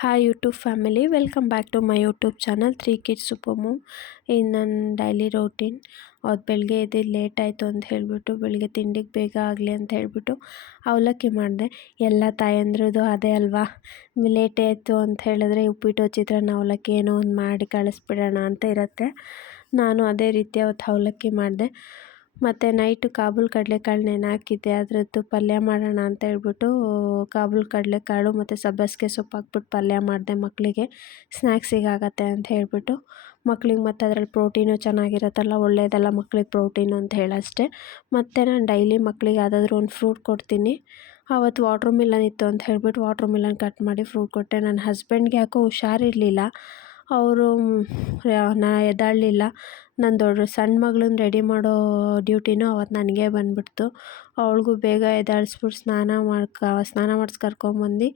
Hi YouTube family, welcome back to my YouTube channel 3 kids super mom. ಇನ್ನು ನನ್ನ daily routine. ಅವತ್ತು ಬೆಳಗ್ಗೆ ಎದ್ದು ಲೇಟ್ ಆಯಿತು ಅಂತ ಹೇಳಿಬಿಟ್ಟು ಬೆಳಗ್ಗೆ ತಿಂಡಿಗೆ ಬೇಗ ಆಗಲಿ ಅಂತ ಹೇಳಿಬಿಟ್ಟು ಅವಲಕ್ಕಿ ಮಾಡಿದೆ. ಎಲ್ಲ ತಾಯಂದ್ರದ್ದು ಅದೇ ಅಲ್ವಾ, ಲೇಟ್ ಆಯಿತು ಅಂತ ಹೇಳಿದ್ರೆ ಉಪ್ಪಿಟ್ಟು, ಚಿತ್ರಾನ್ನ, ಅವಲಕ್ಕಿ ಏನೋ ಒಂದು ಮಾಡಿ ಕಳಿಸ್ಬಿಡೋಣ ಅಂತ ಇರುತ್ತೆ. ನಾನು ಅದೇ ರೀತಿ ಅವತ್ತು ಅವಲಕ್ಕಿ ಮಾಡಿದೆ. ಮತ್ತು ನೈಟು ಕಾಬೂಲ್ ಕಡಲೆಕಾಳು ನೆನೆ ಹಾಕಿದ್ದೆ, ಅದರದ್ದು ಪಲ್ಯ ಮಾಡೋಣ ಅಂತ ಹೇಳ್ಬಿಟ್ಟು ಕಾಬೂಲ್ ಕಡಲೆಕಾಳು ಮತ್ತು ಸಬ್ಬಸಿಗೆ ಸೊಪ್ಪು ಹಾಕ್ಬಿಟ್ಟು ಪಲ್ಯ ಮಾಡಿದೆ. ಮಕ್ಕಳಿಗೆ ಸ್ನ್ಯಾಕ್ಸಿಗೆ ಆಗತ್ತೆ ಅಂತ ಹೇಳ್ಬಿಟ್ಟು, ಮಕ್ಳಿಗೆ ಮತ್ತು ಅದರಲ್ಲಿ ಪ್ರೋಟೀನು ಚೆನ್ನಾಗಿರುತ್ತಲ್ಲ, ಒಳ್ಳೆಯದಲ್ಲ ಮಕ್ಳಿಗೆ ಪ್ರೋಟೀನು ಅಂತ ಹೇಳಷ್ಟೆ. ಮತ್ತು ನಾನು ಡೈಲಿ ಮಕ್ಳಿಗೆ ಯಾವುದಾದ್ರೂ ಒಂದು ಫ್ರೂಟ್ ಕೊಡ್ತೀನಿ. ಆವತ್ತು ವಾಟ್ರ್ ಮಿಲನ್ ಇತ್ತು ಅಂತ ಹೇಳ್ಬಿಟ್ಟು ವಾಟ್ರ್ ಮಿಲನ್ ಕಟ್ ಮಾಡಿ ಫ್ರೂಟ್ ಕೊಟ್ಟೆ. ನನ್ನ ಹಸ್ಬೆಂಡ್ಗೆ ಯಾಕೋ ಹುಷಾರಿರಲಿಲ್ಲ, ಅವರು ಎದ್ದೇಳಲಿಲ್ಲ. ನನ್ನ ಸಣ್ಣ ಮಗಳನ್ನ ರೆಡಿ ಮಾಡೋ ಡ್ಯೂಟಿನೂ ಅವತ್ತು ನನಗೆ ಬಂದುಬಿಡ್ತು. ಅವಳಿಗೂ ಬೇಗ ಎದ್ದೇಳಿಸ್ಬಿಟ್ಟು ಸ್ನಾನ ಮಾಡಿಸಿ ಕರ್ಕೊಂಬಂದು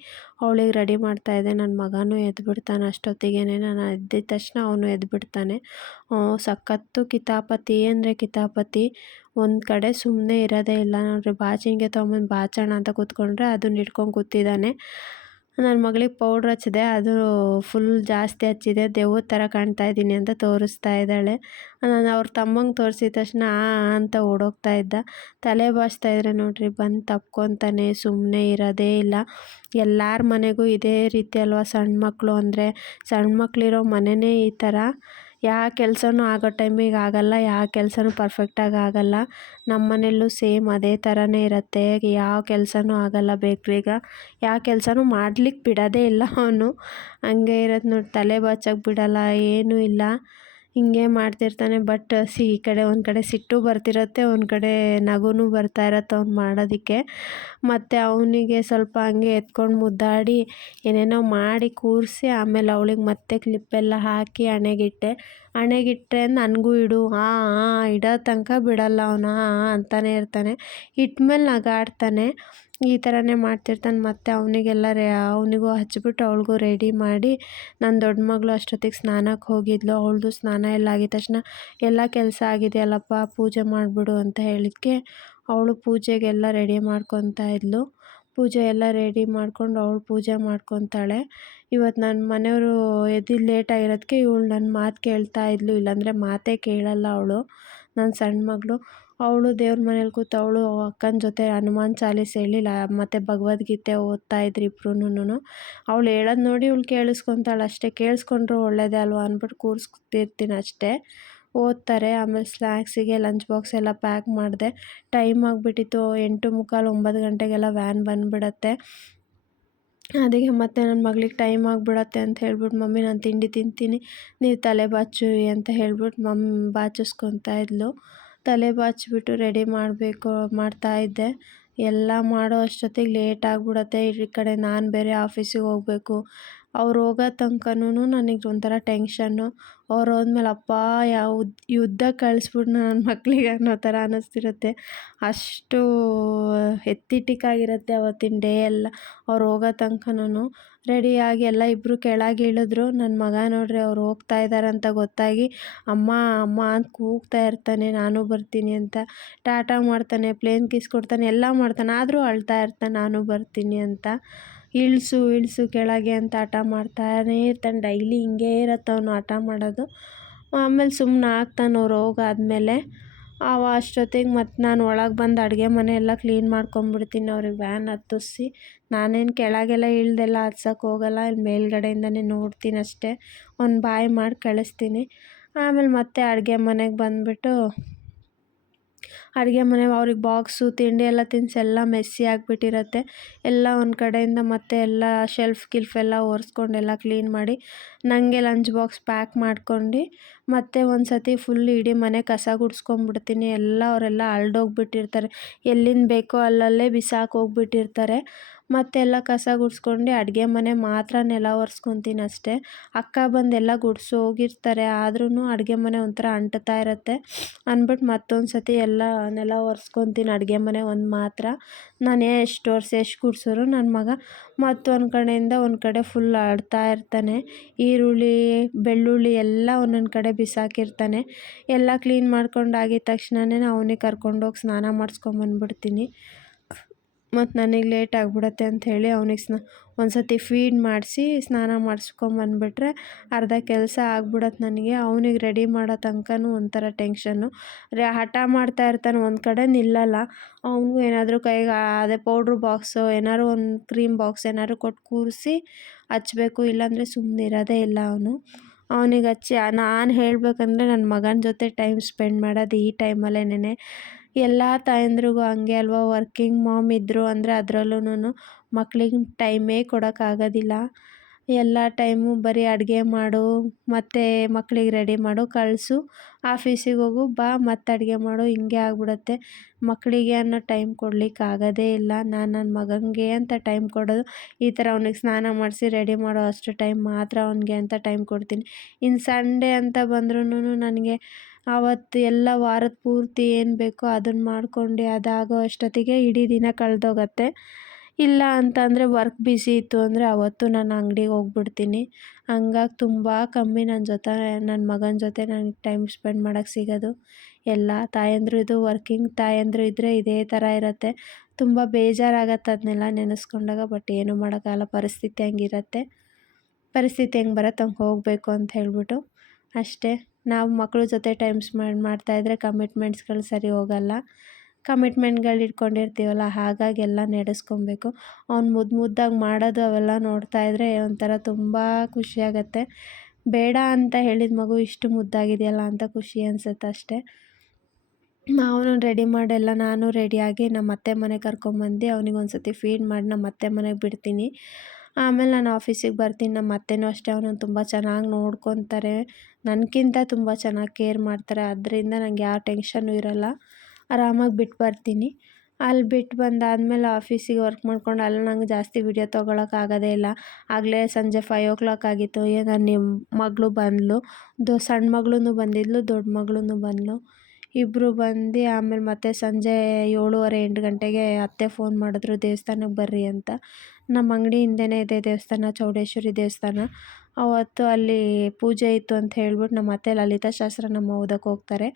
ಅವಳಿಗೆ ರೆಡಿ ಮಾಡ್ತಾಯಿದ್ದೆ. ನನ್ನ ಮಗನೂ ಎದ್ದುಬಿಡ್ತಾನೆ ಅಷ್ಟೊತ್ತಿಗೆ. ನಾನು ಎದ್ದಿದ ತಕ್ಷಣ ಅವನು ಎದ್ದುಬಿಡ್ತಾನೆ. ಸಖತ್ತು ಕಿತಾಪತಿ ಅಂದರೆ ಕಿತಾಪತಿ. ಒಂದು ಕಡೆ ಸುಮ್ಮನೆ ಇರೋದೇ ಇಲ್ಲ ನೋಡ್ರಿ. ಬಾಚಿಣಿಗೆ ತೊಗೊಂಬಂದು ಬಾಚೋಣ ಅಂತ ಕೂತ್ಕೊಂಡ್ರೆ ಅದನ್ನ ಹಿಡ್ಕೊಂಡು ಕೂತಿದ್ದಾನೆ. ನನ್ನ ಮಗಳಿಗೆ ಪೌಡ್ರ್ ಹಚ್ಚಿದೆ, ಅದು ಫುಲ್ ಜಾಸ್ತಿ ಹಚ್ಚಿದೆ, ದೆವ್ವದ ಥರ ಕಾಣ್ತಾ ಇದ್ದೀನಿ ಅಂತ ತೋರಿಸ್ತಾ ಇದ್ದಾಳೆ. ನಾನು ಅವ್ರ ತಮ್ಮಂಗೆ ತೋರಿಸಿದ ತಕ್ಷಣ ಅಂತ ಓಡೋಗ್ತಾ ಇದ್ದ. ತಲೆ ಬಾಚ್ತಾ ಇದ್ರೆ ನೋಡ್ರಿ ಬಂದು ತಪ್ಕೊತಾನೆ, ಸುಮ್ಮನೆ ಇರೋದೇ ಇಲ್ಲ. ಎಲ್ಲರ ಮನೆಗೂ ಇದೇ ರೀತಿ ಅಲ್ವಾ, ಸಣ್ಣ ಮಕ್ಕಳು ಅಂದರೆ. ಸಣ್ಣ ಮಕ್ಕಳಿರೋ ಮನೆಯೇ ಈ ಥರ. ಯಾವ ಕೆಲಸನೂ ಆಗೋ ಟೈಮಿಗೆ ಆಗಲ್ಲ, ಯಾವ ಕೆಲಸನೂ ಪರ್ಫೆಕ್ಟಾಗಿ ಆಗಲ್ಲ. ನಮ್ಮ ಮನೆಯಲ್ಲೂ ಸೇಮ್ ಅದೇ ಥರನೇ ಇರುತ್ತೆ. ಯಾವ ಕೆಲಸನೂ ಆಗಲ್ಲ ಬೇಗ. ಯಾವ ಕೆಲಸನೂ ಮಾಡ್ಲಿಕ್ಕೆ ಬಿಡೋದೇ ಇಲ್ಲ ಅವನು. ಹಂಗೆ ಇರೋದು ನೋಡಿ, ತಲೆ ಬಾಚೋಕ್ಕೆ ಬಿಡಲ್ಲ, ಏನೂ ಇಲ್ಲ, ಹಿಂಗೆ ಮಾಡ್ತಿರ್ತಾನೆ. ಬಟ್ ಈ ಕಡೆ ಒಂದು ಕಡೆ ಸಿಟ್ಟು ಬರ್ತಿರತ್ತೆ, ಒಂದು ಕಡೆ ನಗುನೂ ಬರ್ತಾ ಇರತ್ತೆ ಅವ್ನು ಮಾಡೋದಕ್ಕೆ. ಮತ್ತು ಅವನಿಗೆ ಸ್ವಲ್ಪ ಹಂಗೆ ಎತ್ಕೊಂಡು ಮುದ್ದಾಡಿ ಏನೇನೋ ಮಾಡಿ ಕೂರಿಸಿ ಆಮೇಲೆ ಅವಳಿಗೆ ಮತ್ತೆ ಕ್ಲಿಪ್ಪೆಲ್ಲ ಹಾಕಿ ಹಣೆಗಿಟ್ಟರೆ ನನಗೂ ಇಡು ಇಡೋ ತನಕ ಬಿಡಲ್ಲ ಅವನು. ಅಂತಾನೆ ಇರ್ತಾನೆ. ಇಟ್ಮೇಲೆ ನಗಾಡ್ತಾನೆ. ಈ ಥರನೇ ಮಾಡ್ತಿರ್ತಾನೆ. ಮತ್ತು ಅವನಿಗೂ ಹಚ್ಬಿಟ್ಟು ಅವಳಿಗೂ ರೆಡಿ ಮಾಡಿ, ನನ್ನ ದೊಡ್ಡ ಮಗಳು ಅಷ್ಟೊತ್ತಿಗೆ ಸ್ನಾನಕ್ಕೆ ಹೋಗಿದ್ಲು. ಅವಳದು ಸ್ನಾನ ಎಲ್ಲ ಆಗಿದ ತಕ್ಷಣ ಎಲ್ಲ ಕೆಲಸ ಆಗಿದೆಯಲ್ಲಪ್ಪ ಪೂಜೆ ಮಾಡಿಬಿಡು ಅಂತ ಹೇಳಿದ್ಕೆ ಅವಳು ಪೂಜೆಗೆಲ್ಲ ರೆಡಿ ಮಾಡ್ಕೊತಾ ಇದ್ಲು. ಪೂಜೆ ಎಲ್ಲ ರೆಡಿ ಮಾಡ್ಕೊಂಡು ಅವಳು ಪೂಜೆ ಮಾಡ್ಕೊತಾಳೆ. ಇವತ್ತು ನನ್ನ ಮನೆಯವರು ಎದ್ದಿದ್ದು ಲೇಟ್ ಆಗಿರೋದಕ್ಕೆ ಇವಳು ನನ್ನ ಮಾತು ಕೇಳ್ತಾ ಇದ್ಲು, ಇಲ್ಲಾಂದರೆ ಮಾತೇ ಕೇಳಲ್ಲ ಅವಳು. ನನ್ನ ಸಣ್ಣ ಮಗಳು ಅವಳು ದೇವ್ರ ಮನೇಲಿ ಕೂತು ಅವಳು ಅಕ್ಕನ ಜೊತೆ ಹನುಮಾನ್ ಚಾಲೀಸ್ ಹೇಳಿ ಮತ್ತು ಭಗವದ್ಗೀತೆ ಓದ್ತಾ ಇದ್ರು ಇಬ್ರೂ. ಅವಳು ಹೇಳೋದು ನೋಡಿ ಇವಳು ಕೇಳಿಸ್ಕೊತಾಳೆ ಅಷ್ಟೇ. ಕೇಳಿಸ್ಕೊಂಡ್ರು ಒಳ್ಳೇದೇ ಅಲ್ವಾ ಅಂದ್ಬಿಟ್ಟು ಕೂರಿಸ್ತಿರ್ತೀನಿ ಅಷ್ಟೇ. ಓದ್ತಾರೆ. ಆಮೇಲೆ ಸ್ನ್ಯಾಕ್ಸಿಗೆ ಲಂಚ್ ಬಾಕ್ಸ್ ಎಲ್ಲ ಪ್ಯಾಕ್ ಮಾಡಿದೆ. ಟೈಮ್ ಆಗಿಬಿಟ್ಟಿತ್ತು, 8:45 9 ಗಂಟೆಗೆಲ್ಲ ವ್ಯಾನ್ ಬಂದುಬಿಡತ್ತೆ. ಅದಕ್ಕೆ ಮತ್ತೆ ನನ್ನ ಮಗಳಿಗೆ ಟೈಮ್ ಆಗಿಬಿಡತ್ತೆ ಅಂತ ಹೇಳ್ಬಿಟ್ಟು, ಮಮ್ಮಿ ನಾನು ತಿಂಡಿ ತಿಂತೀನಿ, ನೀವು ತಲೆ ಬಾಚು ಅಂತ ಹೇಳ್ಬಿಟ್ಟು ಬಾಚಿಸ್ಕೊತಾ ಇದ್ಲು. ತಲೆ ಬಾಚಿಬಿಟ್ಟು ರೆಡಿ ಮಾಡ್ತಾಯಿದ್ದೆ. ಎಲ್ಲ ಮಾಡೋ ಅಷ್ಟೊತ್ತಿಗೆ ಲೇಟ್ ಆಗಿಬಿಡತ್ತೆ. ಈ ಕಡೆ ನಾನು ಬೇರೆ ಆಫೀಸಿಗೆ ಹೋಗಬೇಕು. ಅವ್ರು ಹೋಗೋ ತನಕನೂ ನನಗೆ ಒಂಥರ ಟೆನ್ಷನ್ನು. ಅವ್ರು ಹೋದ್ಮೇಲೆ ಅಪ್ಪ ಯಾವ ಯುದ್ಧ ಕಳಿಸ್ಬಿಟ್ಟು ನನ್ನ ಮಕ್ಕಳಿಗೆ ಅನ್ನೋ ಥರ ಅನ್ನಿಸ್ತಿರುತ್ತೆ. ಅಷ್ಟು ಹೆತ್ತಿಟಿಕ್ಕಾಗಿರುತ್ತೆ ಅವತ್ತಿನ ಡೇ ಎಲ್ಲ. ಅವ್ರು ಹೋಗೋ ತನಕನೂ ರೆಡಿಯಾಗಿ ಎಲ್ಲ ಇಬ್ಬರು ಕೆಳಗೆ ಇಳಿದ್ರು. ನನ್ನ ಮಗ ನೋಡ್ರಿ ಅವ್ರು ಹೋಗ್ತಾ ಇದ್ದಾರೆ ಅಂತ ಗೊತ್ತಾಗಿ ಅಮ್ಮ ಅಮ್ಮ ಅಂತ ಕೂಗ್ತಾ ಇರ್ತಾನೆ, ನಾನು ಬರ್ತೀನಿ ಅಂತ. ಟಾಟಾ ಮಾಡ್ತಾನೆ, ಪ್ಲೇನ್ ಕಿಸ್ ಕೊಡ್ತಾನೆ, ಎಲ್ಲ ಮಾಡ್ತಾನೆ, ಆದರೂ ಅಳ್ತಾ ಇರ್ತಾನೆ ನಾನು ಬರ್ತೀನಿ ಅಂತ. ಇಳಿಸು ಕೆಳಗೆ ಅಂತ ಹಠ ಮಾಡ್ತಾನೇ ಇರ್ತಾನೆ. ಡೈಲಿ ಹಿಂಗೇ ಇರತ್ತೆ ಅವನು ಹಠ ಮಾಡೋದು. ಆಮೇಲೆ ಸುಮ್ಮನೆ ಆಗ್ತಾನೆ ಅವ್ರು ಹೋಗಾದ್ಮೇಲೆ. ಅಷ್ಟೊತ್ತಿಗೆ ಮತ್ತು ನಾನು ಒಳಗೆ ಬಂದು ಅಡುಗೆ ಮನೆ ಎಲ್ಲ ಕ್ಲೀನ್ ಮಾಡ್ಕೊಂಬಿಡ್ತೀನಿ. ಅವ್ರಿಗೆ ವ್ಯಾನ್ ಹತ್ತಿಸಿ. ನಾನೇನು ಕೆಳಗೆಲ್ಲ ಇಳ್ದೆಲ್ಲ ಹತ್ಸೋಕೆ ಹೋಗಲ್ಲ, ಇಲ್ಲಿ ಮೇಲ್ಗಡೆಯಿಂದನೇ ನೋಡ್ತೀನಿ ಅಷ್ಟೇ. ಒಂದು ಬಾಯ್ ಮಾಡಿ ಕಳಿಸ್ತೀನಿ. ಆಮೇಲೆ ಮತ್ತೆ ಅಡುಗೆ ಮನೆಗೆ ಬಂದುಬಿಟ್ಟು ಅಡುಗೆ ಮನೆ ಅವ್ರಿಗೆ ಬಾಕ್ಸು ತಿಂಡಿ ಎಲ್ಲ ತಿನ್ನಿಸಿ ಎಲ್ಲ ಮೆಸ್ಸಿ ಆಗಿಬಿಟ್ಟಿರತ್ತೆ. ಎಲ್ಲ ಒಂದು ಕಡೆಯಿಂದ ಮತ್ತೆ ಎಲ್ಲ ಶೆಲ್ಫ್ ಎಲ್ಲ ಒರೆಸ್ಕೊಂಡು ಎಲ್ಲ ಕ್ಲೀನ್ ಮಾಡಿ ನನಗೆ ಲಂಚ್ ಬಾಕ್ಸ್ ಪ್ಯಾಕ್ ಮಾಡ್ಕೊಂಡು ಮತ್ತೆ ಒಂದು ಸತಿ ಫುಲ್ ಇಡೀ ಮನೆ ಕಸ ಗುಡಿಸ್ಕೊಂಡ್ಬಿಡ್ತೀನಿ. ಅವರೆಲ್ಲ ಅಲ್ದೋಗ್ಬಿಟ್ಟಿರ್ತಾರೆ, ಎಲ್ಲಿಂದ ಬೇಕೋ ಅಲ್ಲಲ್ಲೇ ಬಿಸಾಕಿ ಹೋಗ್ಬಿಟ್ಟಿರ್ತಾರೆ. ಮತ್ತೆಲ್ಲ ಕಸ ಗುಡಿಸ್ಕೊಂಡು ಅಡುಗೆ ಮನೆ ಮಾತ್ರ ನೆಲ ಒರೆಸ್ಕೊತೀನಿ ಅಷ್ಟೇ. ಅಕ್ಕ ಬಂದು ಎಲ್ಲ ಗುಡಿಸಿ ಹೋಗಿರ್ತಾರೆ, ಆದ್ರೂ ಅಡುಗೆ ಮನೆ ಒಂಥರ ಅಂಟ್ತಾ ಇರುತ್ತೆ ಅಂದ್ಬಿಟ್ಟು ಮತ್ತೊಂದು ಸತಿ ಎಲ್ಲ ನೆಲ ಒರೆಸ್ಕೊತೀನಿ ಅಡುಗೆ ಮನೆ ಒಂದು ಮಾತ್ರ. ನಾನು ಎಷ್ಟು ಗುಡಿಸಿದ್ರು ನನ್ನ ಮಗ ಮತ್ತೊಂದು ಕಡೆಯಿಂದ ಒಂದು ಕಡೆ ಫುಲ್ ಆಡ್ತಾ ಇರ್ತಾನೆ. ಈರುಳ್ಳಿ ಬೆಳ್ಳುಳ್ಳಿ ಎಲ್ಲ ಒಂದೊಂದು ಕಡೆ ಬಿಸಾಕಿರ್ತಾನೆ. ಎಲ್ಲ ಕ್ಲೀನ್ ಮಾಡ್ಕೊಂಡು ಆಗಿದ ತಕ್ಷಣವೇ ಅವನಿಗೆ ಕರ್ಕೊಂಡೋಗಿ ಸ್ನಾನ ಮಾಡಿಸ್ಕೊಂಬಂದ್ಬಿಡ್ತೀನಿ. ಮತ್ತು ನನಗೆ ಲೇಟ್ ಆಗಿಬಿಡತ್ತೆ ಅಂಥೇಳಿ ಅವನಿಗೆ ಒಂದು ಸತಿ ಫೀಡ್ ಮಾಡಿಸಿ ಸ್ನಾನ ಮಾಡಿಸ್ಕೊಂಬಂದ್ಬಿಟ್ರೆ ಅರ್ಧ ಕೆಲಸ ಆಗ್ಬಿಡತ್ತೆ ನನಗೆ. ಅವನಿಗೆ ರೆಡಿ ಮಾಡೋ ತನಕನೂ ಒಂಥರ ಟೆನ್ಷನ್ನು. ಹಠ ಮಾಡ್ತಾ ಇರ್ತಾನೆ, ಒಂದು ಕಡೆ ನಿಲ್ಲಲ್ಲ. ಅವನಿಗೂ ಏನಾದರೂ ಕೈಗೆ ಅದೇ ಪೌಡ್ರು ಬಾಕ್ಸು ಏನಾದ್ರು ಒಂದು ಕ್ರೀಮ್ ಬಾಕ್ಸ್ ಏನಾದ್ರು ಕೊಟ್ಟು ಕೂರಿಸಿ ಹಚ್ಬೇಕು, ಇಲ್ಲಾಂದರೆ ಸುಮ್ಮನೆ ಇರೋದೇ ಇಲ್ಲ ಅವನು. ಅವನಿಗೆ ಹಚ್ಚಿ ನಾನು ಹೇಳಬೇಕಂದ್ರೆ ನನ್ನ ಮಗನ ಜೊತೆ ಟೈಮ್ ಸ್ಪೆಂಡ್ ಮಾಡೋದು ಈ ಟೈಮಲ್ಲೇನೆ. ಎಲ್ಲ ತಾಯಂದ್ರಿಗೂ ಹಂಗೆ ಅಲ್ವಾ, ವರ್ಕಿಂಗ್ ಮಾಮ್ ಇದ್ದರು ಅಂದರೆ ಅದರಲ್ಲೂ ಮಕ್ಳಿಗೆ ಟೈಮೇ ಕೊಡೋಕ್ಕಾಗೋದಿಲ್ಲ. ಎಲ್ಲ ಟೈಮು ಬರೀ ಅಡುಗೆ ಮಾಡು, ಮತ್ತು ಮಕ್ಳಿಗೆ ರೆಡಿ ಮಾಡು, ಕಳಿಸು, ಆಫೀಸಿಗೆ ಹೋಗು, ಬಾ, ಮತ್ತೆ ಅಡುಗೆ ಮಾಡು, ಹಿಂಗೆ ಆಗ್ಬಿಡುತ್ತೆ. ಮಕ್ಕಳಿಗೆ ಅನ್ನೋ ಟೈಮ್ ಕೊಡ್ಲಿಕ್ಕೆ ಆಗೋದೇ ಇಲ್ಲ. ನಾನು ನನ್ನ ಮಗನಿಗೆ ಅಂತ ಟೈಮ್ ಕೊಡೋದು ಈ ಥರ ಅವನಿಗೆ ಸ್ನಾನ ಮಾಡಿಸಿ ರೆಡಿ ಮಾಡೋ ಅಷ್ಟು ಟೈಮ್ ಮಾತ್ರ ಅವನಿಗೆ ಅಂತ ಟೈಮ್ ಕೊಡ್ತೀನಿ. ಇನ್ನು ಸಂಡೇ ಅಂತ ಬಂದ್ರೂ ನನಗೆ ಆವತ್ತು ಎಲ್ಲ ವಾರದ ಪೂರ್ತಿ ಏನು ಬೇಕೋ ಅದನ್ನು ಮಾಡ್ಕೊಂಡು ಅದಾಗೋ ಅಷ್ಟೊತ್ತಿಗೆ ಇಡೀ ದಿನ ಕಳೆದೋಗತ್ತೆ. ಇಲ್ಲ ಅಂತಂದರೆ ವರ್ಕ್ ಬ್ಯುಸಿ ಇತ್ತು ಅಂದರೆ ಅವತ್ತು ನಾನು ಅಂಗಡಿಗೆ ಹೋಗ್ಬಿಡ್ತೀನಿ. ಹಂಗಾಗಿ ತುಂಬ ಕಮ್ಮಿ ನನ್ನ ಮಗನ ಜೊತೆ ನನಗೆ ಟೈಮ್ ಸ್ಪೆಂಡ್ ಮಾಡೋಕ್ಕೆ ಸಿಗೋದು. ಎಲ್ಲ ತಾಯಂದಿರು ವರ್ಕಿಂಗ್ ತಾಯಂದಿರು ಇದ್ದರೆ ಇದೇ ಥರ ಇರುತ್ತೆ. ತುಂಬ ಬೇಜಾರಾಗತ್ತೆ ಅದನ್ನೆಲ್ಲ ನೆನೆಸ್ಕೊಂಡಾಗ. ಬಟ್ ಏನೂ ಮಾಡೋಕ್ಕಾಗಲ್ಲ, ಪರಿಸ್ಥಿತಿ ಹಂಗಿರತ್ತೆ. ಪರಿಸ್ಥಿತಿ ಹೆಂಗೆ ಬರುತ್ತೆ ಹಂಗೆ ಹೋಗಬೇಕು ಅಂತ ಹೇಳ್ಬಿಟ್ಟು ಅಷ್ಟೇ. ನಾವು ಮಕ್ಕಳ ಜೊತೆ ಟೈಮ್ ಸ್ಪೆಂಡ್ ಮಾಡ್ತಾಯಿದ್ರೆ ಕಮಿಟ್ಮೆಂಟ್ಸ್ಗಳು ಸರಿ ಹೋಗಲ್ಲ. ಕಮಿಟ್ಮೆಂಟ್ಗಳು ಇಟ್ಕೊಂಡಿರ್ತೀವಲ್ಲ, ಹಾಗಾಗಿ ಎಲ್ಲ ನಡೆಸ್ಕೊಬೇಕು. ಅವ್ನು ಮುದ್ದಾಗಿ ಮಾಡೋದು ಅವೆಲ್ಲ ನೋಡ್ತಾಯಿದ್ರೆ ಒಂಥರ ತುಂಬ ಖುಷಿಯಾಗತ್ತೆ. ಬೇಡ ಅಂತ ಹೇಳಿದ ಮಗು ಇಷ್ಟು ಮುದ್ದಾಗಿದೆಯಲ್ಲ ಅಂತ ಖುಷಿ ಅನಿಸುತ್ತೆ ಅಷ್ಟೇ. ಅವನು ರೆಡಿ ಮಾಡೆಲ್ಲ ನಾನು ರೆಡಿಯಾಗಿ ನಮ್ಮ ಅತ್ತೆ ಮನೆಗೆ ಕರ್ಕೊಂಬಂದು ಅವ್ನಿಗೆ ಒಂದು ಸತಿ ಫೀಡ್ ಮಾಡಿ ನಮ್ಮ ಅತ್ತೆ ಮನೆಗೆ ಬಿಡ್ತೀನಿ. ಆಮೇಲೆ ನಾನು ಆಫೀಸಿಗೆ ಬರ್ತೀನಿ. ನಮ್ಮ ಅತ್ತೆನೂ ಅಷ್ಟೇ ಅವನನ್ನು ತುಂಬ ಚೆನ್ನಾಗಿ ನೋಡ್ಕೊತಾರೆ. ನನಗಿಂತ ತುಂಬ ಚೆನ್ನಾಗಿ ಕೇರ್ ಮಾಡ್ತಾರೆ. ಅದರಿಂದ ನನಗೆ ಯಾವ ಟೆನ್ಷನ್ನು ಇರೋಲ್ಲ. ಆರಾಮಾಗಿ ಬಿಟ್ಟು ಬರ್ತೀನಿ. ಅಲ್ಲಿ ಬಿಟ್ಟು ಬಂದಾದಮೇಲೆ ಆಫೀಸಿಗೆ ವರ್ಕ್ ಮಾಡ್ಕೊಂಡು ಅಲ್ಲಿ ನಂಗೆ ಜಾಸ್ತಿ ವಿಡಿಯೋ ತೊಗೊಳಕ್ಕಾಗೋದೇ ಇಲ್ಲ. ಆಗಲೇ ಸಂಜೆ 5 ಆಗಿತ್ತು. ನಿಮ್ಮ ಮಗಳು ಬಂದಳು, ಸಣ್ಣ ಮಗಳೂ ಬಂದಿದ್ಲು, ದೊಡ್ಡ ಮಗಳೂ ಬಂದಳು. ಇಬ್ಬರು ಬಂದು ಆಮೇಲೆ ಮತ್ತೆ ಸಂಜೆ 7:30 8 ಗಂಟೆಗೆ ಅತ್ತೆ ಫೋನ್ ಮಾಡಿದ್ರು ದೇವಸ್ಥಾನಕ್ಕೆ ಬರ್ರಿ ಅಂತ. ನಮ್ಮ ಅಂಗಡಿ ಹಿಂದೆನೇ ಇದೆ ದೇವಸ್ಥಾನ, ಚೌಡೇಶ್ವರಿ ದೇವಸ್ಥಾನ. ಅವತ್ತು ಅಲ್ಲಿ ಪೂಜೆ ಇತ್ತು ಅಂತ ಹೇಳ್ಬಿಟ್ಟು ನಮ್ಮ ಅತ್ತೆ ಲಲಿತಾ ಸಹಸ್ರನಾಮ ಓದೋಕ್ಕೆ ಹೋಗ್ತಾರೆ.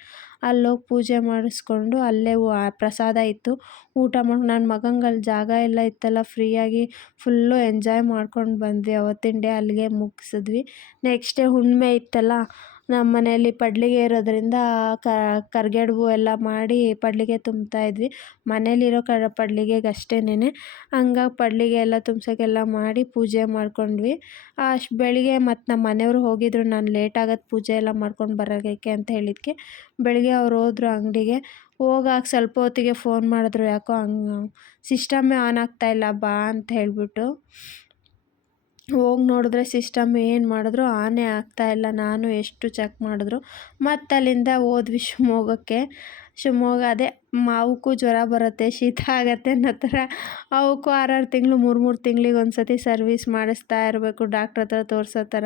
ಅಲ್ಲೋಗಿ ಪೂಜೆ ಮಾಡಿಸ್ಕೊಂಡು ಅಲ್ಲೇ ಪ್ರಸಾದ ಇತ್ತು, ಊಟ ಮಾಡಿ ನನ್ನ ಮಗಂಗೆ ಅಲ್ಲಿ ಜಾಗ ಎಲ್ಲ ಇತ್ತಲ್ಲ, ಫ್ರೀಯಾಗಿ ಫುಲ್ಲು ಎಂಜಾಯ್ ಮಾಡ್ಕೊಂಡು ಬಂದ್ವಿ. ಅವತ್ತಿನ ಡೇ ಅಲ್ಲಿಗೆ ಮುಗಿಸಿದ್ವಿ. ನೆಕ್ಸ್ಟ್ ಡೇ ಹುಣ್ಣಿಮೆ ಇತ್ತಲ್ಲ, ನಮ್ಮ ಮನೆಯಲ್ಲಿ ಪಡ್ಲಿಗೆ ಇರೋದ್ರಿಂದ ಕರ್ಗಡ್ಬು ಎಲ್ಲ ಮಾಡಿ ಪಡ್ಲಿಗೆ ತುಂಬ್ತಾಯಿದ್ವಿ. ಮನೇಲಿರೋ ಪಡ್ಲಿಗೆಗೆ ಅಷ್ಟೇನೆ. ಹಂಗಾಗಿ ಪಡ್ಲಿಗೆ ಎಲ್ಲ ತುಂಬ್ಸೋಕ್ಕೆಲ್ಲ ಮಾಡಿ ಪೂಜೆ ಮಾಡ್ಕೊಂಡ್ವಿ. ಅಷ್ಟು ಬೆಳಿಗ್ಗೆ ಮತ್ತು ನಮ್ಮ ಮನೆಯವರು ಹೋಗಿದ್ರು, ನಾನು ಲೇಟ್ ಆಗತ್ತೆ ಪೂಜೆ ಎಲ್ಲ ಮಾಡ್ಕೊಂಡು ಬರೋಕ್ಕೆ ಅಂತ ಹೇಳಿದ್ದಕ್ಕೆ. ಬೆಳಿಗ್ಗೆ ಅವ್ರು ಹೋದ್ರು ಅಂಗಡಿಗೆ. ಹೋಗಾಗ ಸ್ವಲ್ಪ ಹೊತ್ತಿಗೆ ಫೋನ್ ಮಾಡಿದ್ರು, ಯಾಕೋ ಸಿಸ್ಟಮ್ಮೇ ಆನ್ ಆಗ್ತಾಯಿಲ್ಲ ಬಾ ಅಂತ ಹೇಳಿಬಿಟ್ಟು. ಹೋಗಿ ನೋಡಿದ್ರೆ ಸಿಸ್ಟಮ್ ಏನು ಮಾಡಿದ್ರು ಆನೇ ಆಗ್ತಾಯಿಲ್ಲ. ನಾನು ಎಷ್ಟು ಚೆಕ್ ಮಾಡಿದ್ರು. ಮತ್ತು ಅಲ್ಲಿಂದ ಹೋದ್ವಿ ಶಿವಮೊಗ್ಗಕ್ಕೆ. ಶಿವಮೊಗ್ಗ ಅದೇ ಅವಕ್ಕೂ ಜ್ವರ ಬರುತ್ತೆ, ಶೀತ ಆಗುತ್ತೆ ಅನ್ನೋ ಥರ ಅವಕ್ಕೂ 6 ತಿಂಗಳು 3 ತಿಂಗಳಿಗೆ ಒಂದು ಸತಿ ಸರ್ವಿಸ್ ಮಾಡಿಸ್ತಾ ಇರಬೇಕು, ಡಾಕ್ಟ್ರ್ ಹತ್ರ ತೋರಿಸೋ ಥರ.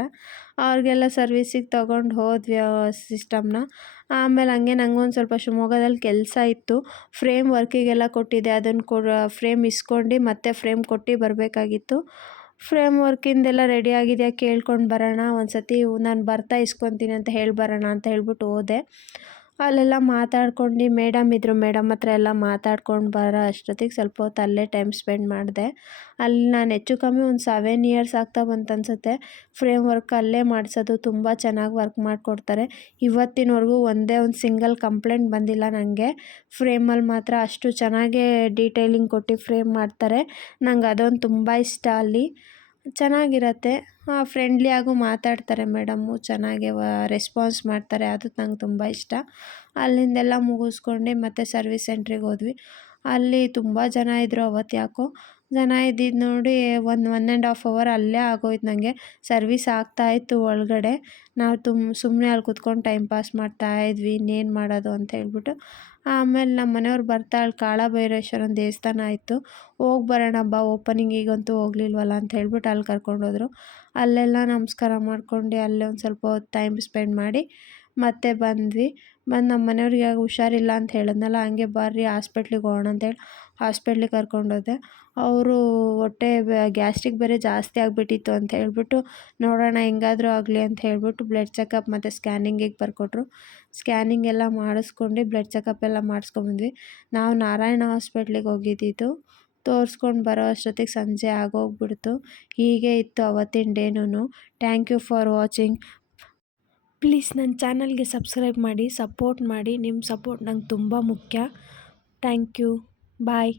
ಅವ್ರಿಗೆಲ್ಲ ಸರ್ವಿಸಿಗೆ ತೊಗೊಂಡು ಹೋದ್ವಿ ಸಿಸ್ಟಮ್ನ. ಆಮೇಲೆ ಹಂಗೆ ನಂಗೊಂದು ಸ್ವಲ್ಪ ಶಿವಮೊಗ್ಗದಲ್ಲಿ ಕೆಲಸ ಇತ್ತು. ಫ್ರೇಮ್ ವರ್ಕಿಗೆಲ್ಲ ಕೊಟ್ಟಿದ್ದೆ, ಅದನ್ನು ಫ್ರೇಮ್ ಇಸ್ಕೊಂಡು ಮತ್ತೆ ಫ್ರೇಮ್ ಕೊಟ್ಟು ಬರಬೇಕಾಗಿತ್ತು. ಫ್ರೇಮ್ ವರ್ಕಿಂದೆಲ್ಲ ರೆಡಿ ಆಗಿದೆಯಾ ಕೇಳ್ಕೊಂಡು ಬರೋಣ, ಒಂದು ಸತಿ ನಾನು ಬರ್ತಾ ಇಸ್ಕೊತೀನಿ ಅಂತ ಹೇಳಿ ಬರೋಣ ಅಂತ ಹೇಳ್ಬಿಟ್ಟು ಹೋದೆ. ಅಲ್ಲೆಲ್ಲ ಮಾತಾಡ್ಕೊಂಡು ಮೇಡಮ್ ಇದ್ದರು, ಮೇಡಮ್ ಹತ್ರ ಎಲ್ಲ ಮಾತಾಡ್ಕೊಂಡು ಬರೋ ಅಷ್ಟೊತ್ತಿಗೆ ಸ್ವಲ್ಪ ಹೊತ್ತು ಅಲ್ಲೇ ಟೈಮ್ ಸ್ಪೆಂಡ್ ಮಾಡಿದೆ. ಅಲ್ಲಿ ನಾನು ಹೆಚ್ಚು ಕಮ್ಮಿ ಒಂದು 7 ಇಯರ್ಸ್ ಆಗ್ತಾ ಬಂತು ಅನಿಸುತ್ತೆ ಫ್ರೇಮ್ ವರ್ಕ್ ಅಲ್ಲೇ ಮಾಡಿಸೋದು. ತುಂಬ ಚೆನ್ನಾಗಿ ವರ್ಕ್ ಮಾಡಿಕೊಡ್ತಾರೆ. ಇವತ್ತಿನವರೆಗೂ ಒಂದೇ ಒಂದು ಸಿಂಗಲ್ ಕಂಪ್ಲೇಂಟ್ ಬಂದಿಲ್ಲ ನನಗೆ. ಫ್ರೇಮಲ್ಲಿ ಮಾತ್ರ ಅಷ್ಟು ಚೆನ್ನಾಗೇ ಡೀಟೇಲಿಂಗ್ ಕೊಟ್ಟು ಫ್ರೇಮ್ ಮಾಡ್ತಾರೆ. ನಂಗೆ ಅದೊಂದು ತುಂಬ ಇಷ್ಟ ಅಲ್ಲಿ. ಚೆನ್ನಾಗಿರತ್ತೆ. ಫ್ರೆಂಡ್ಲಿಯಾಗೂ ಮಾತಾಡ್ತಾರೆ ಮೇಡಮ್ಮು, ಚೆನ್ನಾಗಿ ರೆಸ್ಪಾನ್ಸ್ ಮಾಡ್ತಾರೆ. ಅದು ನಂಗೆ ತುಂಬ ಇಷ್ಟ. ಅಲ್ಲಿಂದೆಲ್ಲ ಮುಗಿಸ್ಕೊಂಡು ಮತ್ತೆ ಸರ್ವಿಸ್ ಸೆಂಟ್ರಿಗೆ ಹೋದ್ವಿ. ಅಲ್ಲಿ ತುಂಬ ಜನ ಇದ್ದರು ಅವತ್ತು. ಯಾಕೋ ಜನ ಇದ್ದಿದ್ದು ನೋಡಿ 1.5 ಅವರ್ ಅಲ್ಲೇ ಆಗೋಯ್ತು ನನಗೆ. ಸರ್ವಿಸ್ ಆಗ್ತಾಯಿತ್ತು ಒಳಗಡೆ. ನಾವು ಸುಮ್ಮನೆ ಅಲ್ಲಿ ಕೂತ್ಕೊಂಡು ಟೈಮ್ ಪಾಸ್ ಮಾಡ್ತಾಯಿದ್ವಿ, ಇನ್ನೇನು ಮಾಡೋದು ಅಂತ ಹೇಳ್ಬಿಟ್ಟು. ಆಮೇಲೆ ನಮ್ಮ ಮನೆಯವ್ರು ಬರ್ತಾ ಅಲ್ಲಿ ಕಾಳಭೈರೇಶ್ವರನ ದೇವಸ್ಥಾನ ಇತ್ತು, ಹೋಗಿ ಬರೋಣ ಬಾ, ಓಪನಿಂಗಿಗಂತೂ ಹೋಗ್ಲಿಲ್ವಲ್ಲ ಅಂತ ಹೇಳ್ಬಿಟ್ಟು ಅಲ್ಲಿ ಕರ್ಕೊಂಡೋದ್ರು. ಅಲ್ಲೆಲ್ಲ ನಮಸ್ಕಾರ ಮಾಡ್ಕೊಂಡು ಅಲ್ಲೇ ಒಂದು ಸ್ವಲ್ಪ ಹೊತ್ತು ಟೈಮ್ ಸ್ಪೆಂಡ್ ಮಾಡಿ ಮತ್ತೆ ಬಂದ್ವಿ. ನಮ್ಮ ಮನೆಯವ್ರಿಗೆ ಹುಷಾರಿಲ್ಲ ಅಂತ ಹೇಳಿದ್ನಲ್ಲ, ಹಂಗೆ ಬರ್ರಿ ಹಾಸ್ಪಿಟ್ಲಿಗೆ ಹೋಗೋಣ ಅಂತೇಳಿ ಹಾಸ್ಪಿಟ್ಲಿಗೆ ಕರ್ಕೊಂಡೋದೆ. ಅವರು ಹೊಟ್ಟೆ ಗ್ಯಾಸ್ಟ್ರಿಕ್ ಬೇರೆ ಜಾಸ್ತಿ ಆಗಿಬಿಟ್ಟಿತ್ತು ಅಂತ ಹೇಳ್ಬಿಟ್ಟು, ನೋಡೋಣ ಹೆಂಗಾದರೂ ಆಗಲಿ ಅಂತ ಹೇಳ್ಬಿಟ್ಟು ಬ್ಲಡ್ ಚೆಕಪ್ ಮತ್ತು ಸ್ಕ್ಯಾನಿಂಗಿಗೆ ಬರ್ಕೊಟ್ರು. ಸ್ಕ್ಯಾನಿಂಗ್ ಎಲ್ಲ ಮಾಡಿಸ್ಕೊಂಡು ಬ್ಲಡ್ ಚೆಕಪ್ ಎಲ್ಲ ಮಾಡಿಸ್ಕೊಂಬಂದ್ವಿ. ನಾವು ನಾರಾಯಣ ಹಾಸ್ಪಿಟ್ಲಿಗೆ ಹೋಗಿದ್ದಿದ್ದು. ತೋರಿಸ್ಕೊಂಡು ಬರೋ ಅಷ್ಟೊತ್ತಿಗೆ ಸಂಜೆ ಆಗೋಗ್ಬಿಡ್ತು. ಹೀಗೆ ಇತ್ತು ಅವತ್ತಿನ ಡೇನೂ. Thank you for watching. Please ನನ್ನ ಚಾನಲ್ಗೆ ಸಬ್ಸ್ಕ್ರೈಬ್ ಮಾಡಿ, ಸಪೋರ್ಟ್ ಮಾಡಿ. ನಿಮ್ಮ ಸಪೋರ್ಟ್ ನಂಗೆ ತುಂಬ ಮುಖ್ಯ. Thank you. ಬಾಯ್.